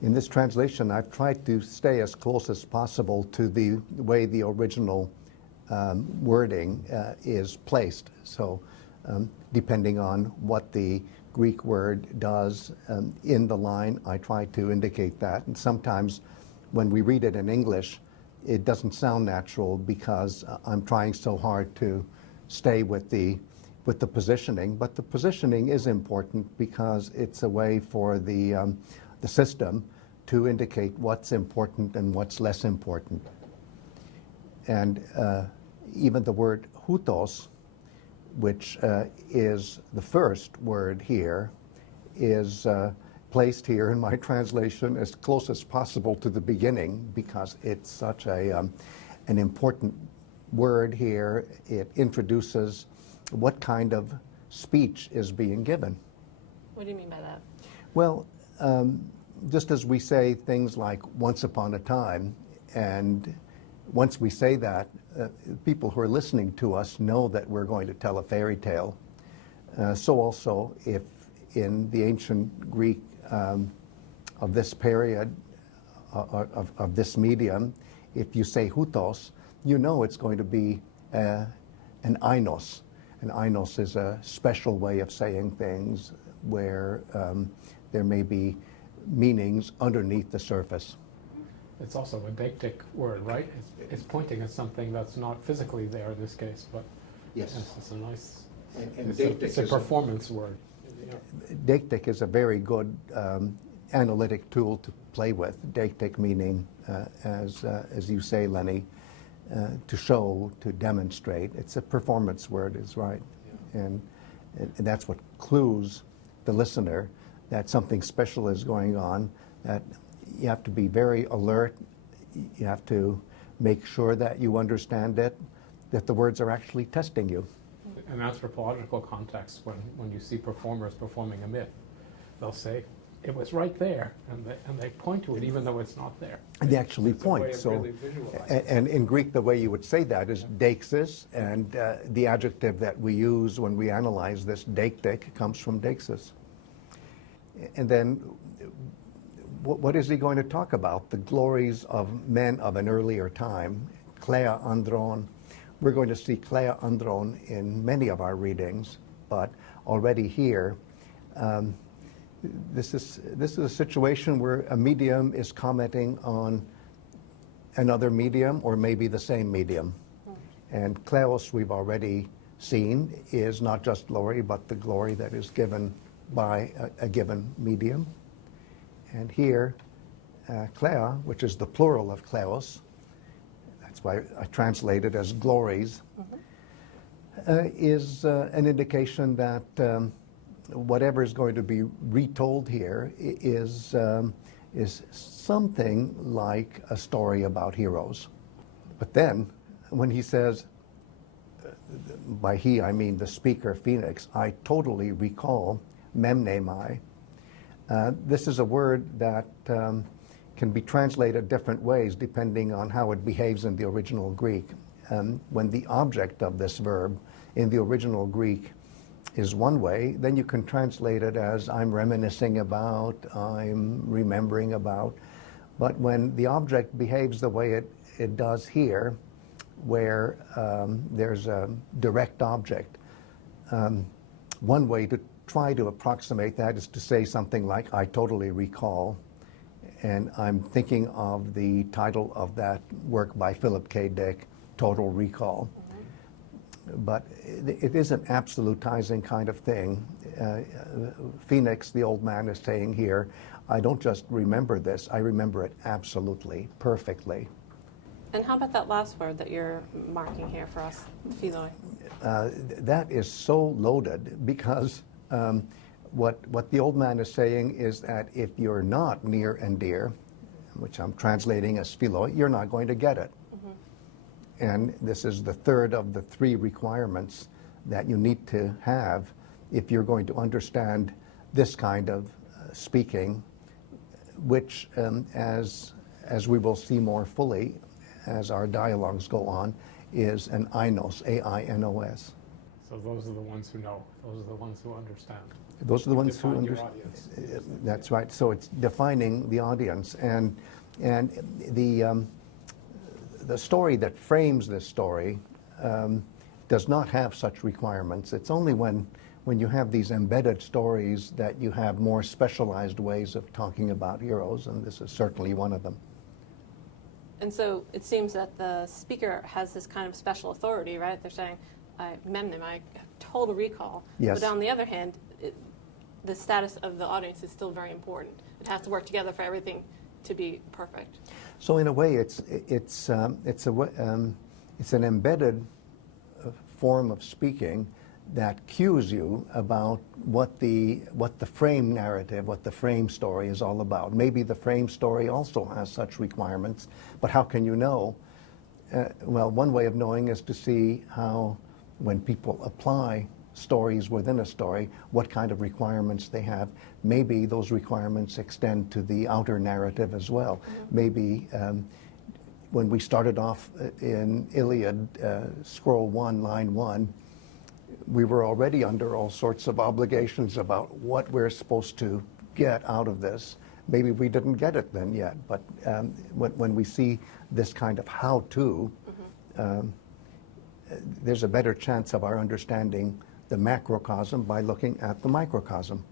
In this translation, I've tried to stay as close as possible to the way the original wording is placed. So depending on what the Greek word does in the line, I try to indicate that. And sometimes when we read it in English, it doesn't sound natural because I'm trying so hard to stay with the positioning. But the positioning is important because it's a way for the system to indicate what's important and what's less important. And even the word houtos, which is the first word here, is placed here in my translation as close as possible to the beginning because it's such an important word here. It introduces what kind of speech is being given. What do you mean by that? Well, just as we say things like once upon a time, and once we say that, people who are listening to us know that we're going to tell a fairy tale. So also, if in the ancient Greek of this period, of this medium, if you say houtos, you know it's going to be an Ainos. An Ainos is a special way of saying things where there may be meanings underneath the surface. It's also a Deictic word, right? It's pointing at something that's not physically there in this case, but yes, it's a nice, it's a performance word. Deictic is a very good analytic tool to play with. Deictic meaning, as you say, Lenny, to show, to demonstrate. It's a performance word, is right. Yeah. And that's what clues the listener that something special is going on, that you have to be very alert, you have to make sure that you understand it, that the words are actually testing you. In anthropological context, when you see performers performing a myth, they'll say, it was right there, and they point to it even though it's not there. And they actually point. So, really and in Greek, the way you would say that is deixis, and the adjective that we use when we analyze this, deictic, comes from deixis. And then, what is he going to talk about? The glories of men of an earlier time, klea, andrōn. We're going to see klea, andrōn in many of our readings, but already here, this is a situation where a medium is commenting on another medium or maybe the same medium. And kleos, we've already seen, is not just glory, but the glory that is given by a given medium. And here, klea, which is the plural of kleos, that's why I translate it as glories, is an indication that whatever is going to be retold here is something like a story about heroes. But then, when he says, by he I mean the speaker Phoenix, I totally recall Memnēmai. This is a word that can be translated different ways depending on how it behaves in the original Greek. When the object of this verb in the original Greek is one way, then you can translate it as I'm reminiscing about, I'm remembering about. But when the object behaves the way it does here, where there's a direct object, one way to try to approximate that is to say something like, I totally recall. And I'm thinking of the title of that work by Philip K. Dick, Total Recall. But it is an absolutizing kind of thing. Phoenix, the old man, is saying here, I don't just remember this, I remember it absolutely, perfectly. And how about that last word that you're marking here for us, Philoi? That is so loaded because what the old man is saying is that if you're not near and dear, which I'm translating as Philoi, you're not going to get it. And this is the third of the three requirements that you need to have if you're going to understand this kind of speaking, which, as we will see more fully as our dialogues go on, is an Ainos, A-I-N-O-S. So those are the ones who know. Those are the ones who understand. Those are the ones who Define your understand. audience. That's right. So it's defining the audience, and the story that frames this story does not have such requirements. It's only when you have these embedded stories that you have more specialized ways of talking about heroes, and this is certainly one of them. And so it seems that the speaker has this kind of special authority, right? They're saying, Memnēmai, total recall. Yes. But on the other hand, the status of the audience is still very important. It has to work together for everything to be perfect. So in a way, it's an embedded form of speaking that cues you about what the frame narrative, what the frame story is all about. Maybe the frame story also has such requirements, but how can you know? Well, one way of knowing is to see how, when people apply stories within a story, what kind of requirements they have. Maybe those requirements extend to the outer narrative as well. Mm-hmm. Maybe when we started off in Iliad, scroll 1, line 1, we were already under all sorts of obligations about what we're supposed to get out of this. Maybe we didn't get it then yet, but when we see this kind of how-to, mm-hmm. There's a better chance of our understanding the macrocosm by looking at the microcosm.